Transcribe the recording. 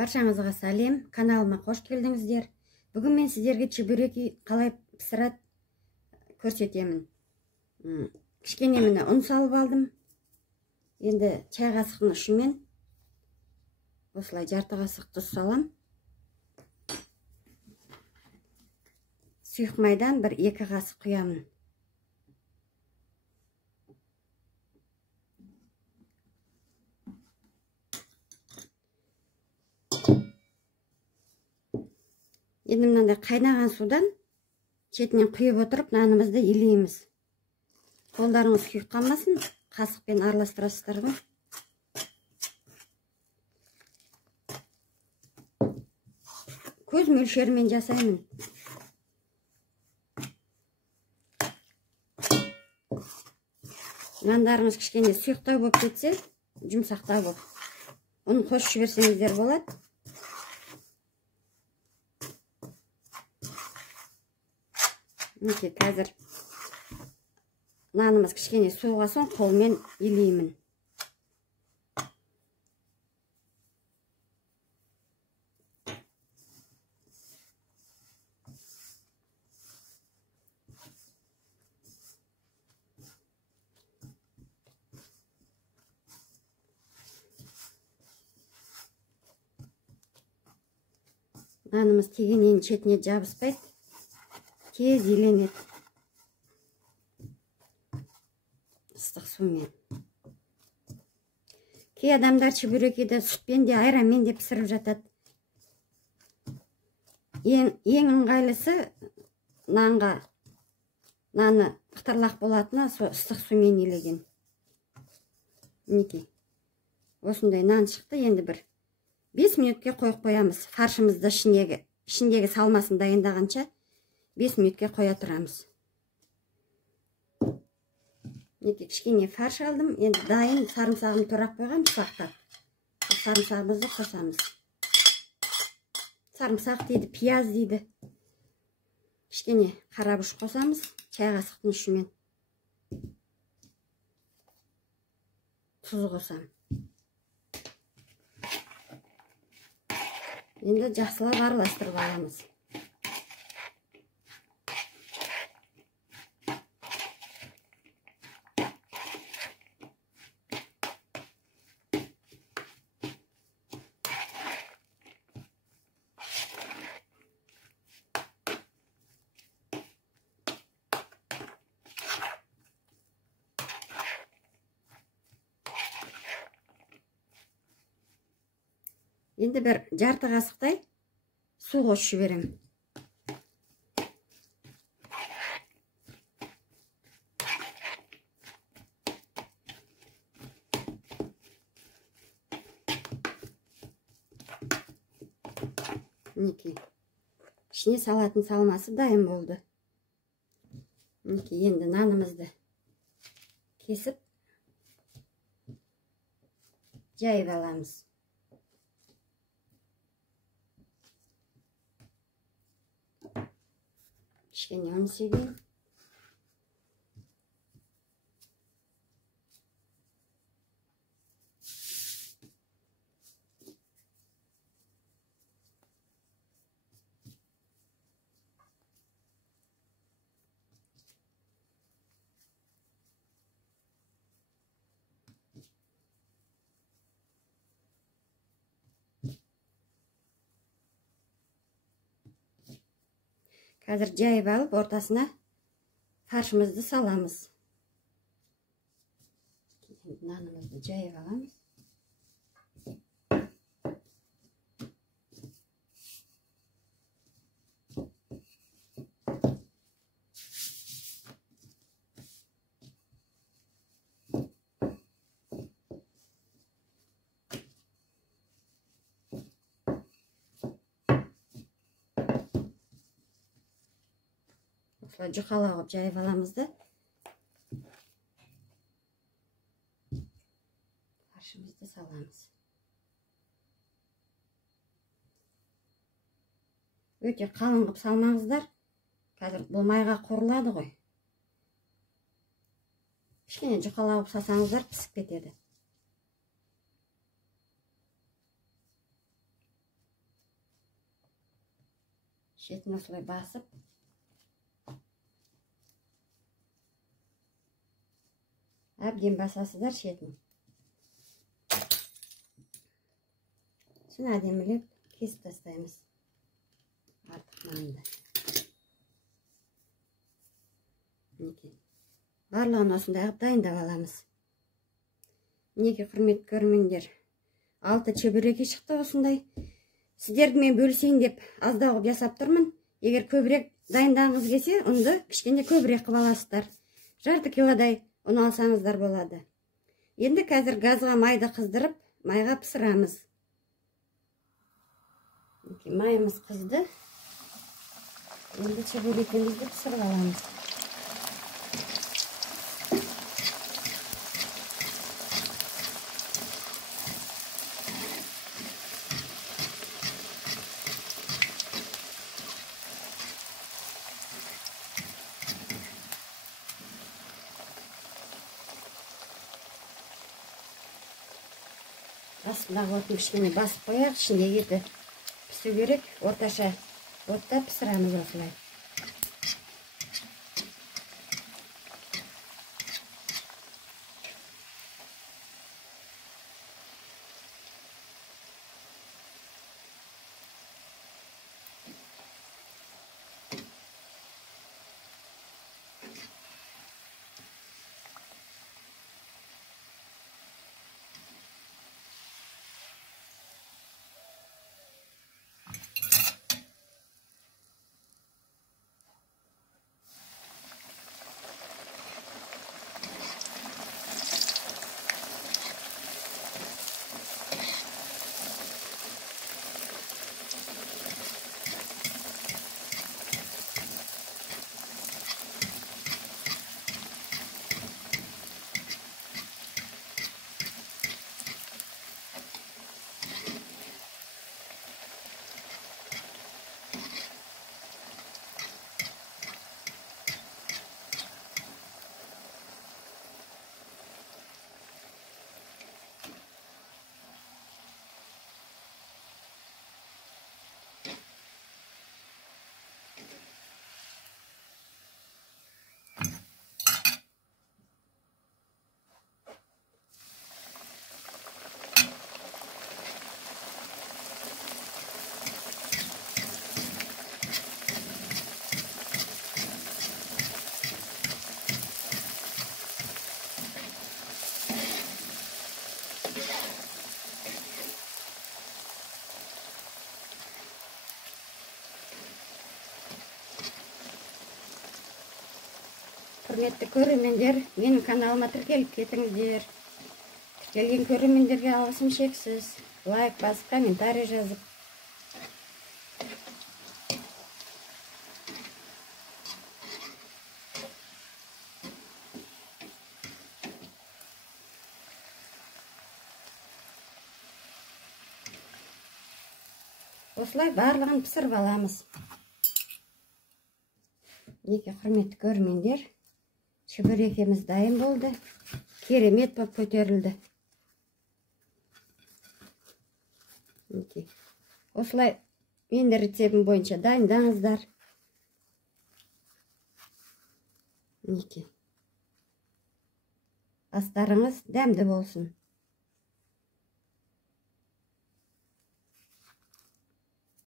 Баршаңызға сәлем, каналыма қош келдіңіздер. Бүгін мен сіздерге чебуреки қалай пісірат көрсетемін. Кішкене міне ұн салып алдым. Енді чай қасықтың ұшымен осылай жарты қасық тұз салам. Сұйық майдан 1-2 қасық құямын. Енді мынандай қайнаған судан шетінен құйып отырып нанымызды илейміз. Қолдарыңыз күйіп қалмасын, қасықпен араластырасыздар ғой. Көз мөлшерімен жасаймын. Нандарыңыз кішкене сұйықтау болып кетсе, жұмсақтау болып. Оны қосып жіберсеңіздер болады. Мінекей, қазір нанымыз кішкене суыға соң қолмен илеймін. Нанымыз тегеннен шетіне жабыспайды. Тез иленеді. Ыстық сумен. Кей адамдар чебурекиді сүтпен де, айранмен де пісіріп жатады. Ең ыңғайлысы наны қытырлақ болатыны ыстық сумен илеген. Мінекей. Осындай нан шықты. Енді 5 минутке қойып қоямыз. Фаршымызды ішіндегі салмасын дайындағанша 5 минутке қоя тұрамыз. Кішкене фарш алдым. Енді дайын сарымсағын турап қойғам, ұсақтап. Сарымсағымызды қосамыз. Сарымсақ дейді, пияз дейді. Кішкене қарабұш қосамыз, чай қасықтың ұшымен. Тұз қосам. Енді жақсылап араластырып аламыз. Енді жарты қасықтай су қосып жіберем. Мінекей. Ішіне салатын салмасы дайын болды. Мінекей, енді нанымызды кесіп жайып аламыз. Кішкене ұн себейін. Қазір жайып алып, ортасына фаршымызды саламыз. Нанымызды жайып аламыз. Жұқалау қылып жайып аламызды. Фаршымызды саламыз. Өте қалың қылып салмаңыздар. Қазір бұл майға қорылады ғой. Кішкене жұқалау қылып салсаңыздар пісіп кетеді. шетін осылай басып, әбден басасыздар шетін. Сосын әдемілеп кесіп тастаймыз артық нанды. Барлығын осындай дайындап аламыз. Неге құрметті көрермендер, 6 чебуреки шықты осындай. Сіздерді мен бөлісейін деп аздау қылып жасап тұрмын. Егер көбірек дайындағыңыз келсе, ұнды кішкене көбірек қылып аласыздар. Жарты килодай ұн алсаңыздар болады. Енді қазір газға майды қыздырып, майға пісірамыз. Майымыз қызды. Енді чебурекімізді пісіріп аламыз. Астындағы отын кішкене басып қояқ, ішінде еті пісу керек. Орташа отта пісірамыз осылай. Құрметті көрермендер, менің каналыма тіркеліп кетіңіздер. Тіркелген көрермендерге алғысым шексіз. Лайк басып, комментарий жазып. Осылай барлығын пісіріп аламыз. Неке құрметті көрермендер, чебурекіміз дайын болды. Керемет болып көтерілді. Осылай менің рецептім бойынша дайындаңыздар. Астарыңыз дәмді болсын.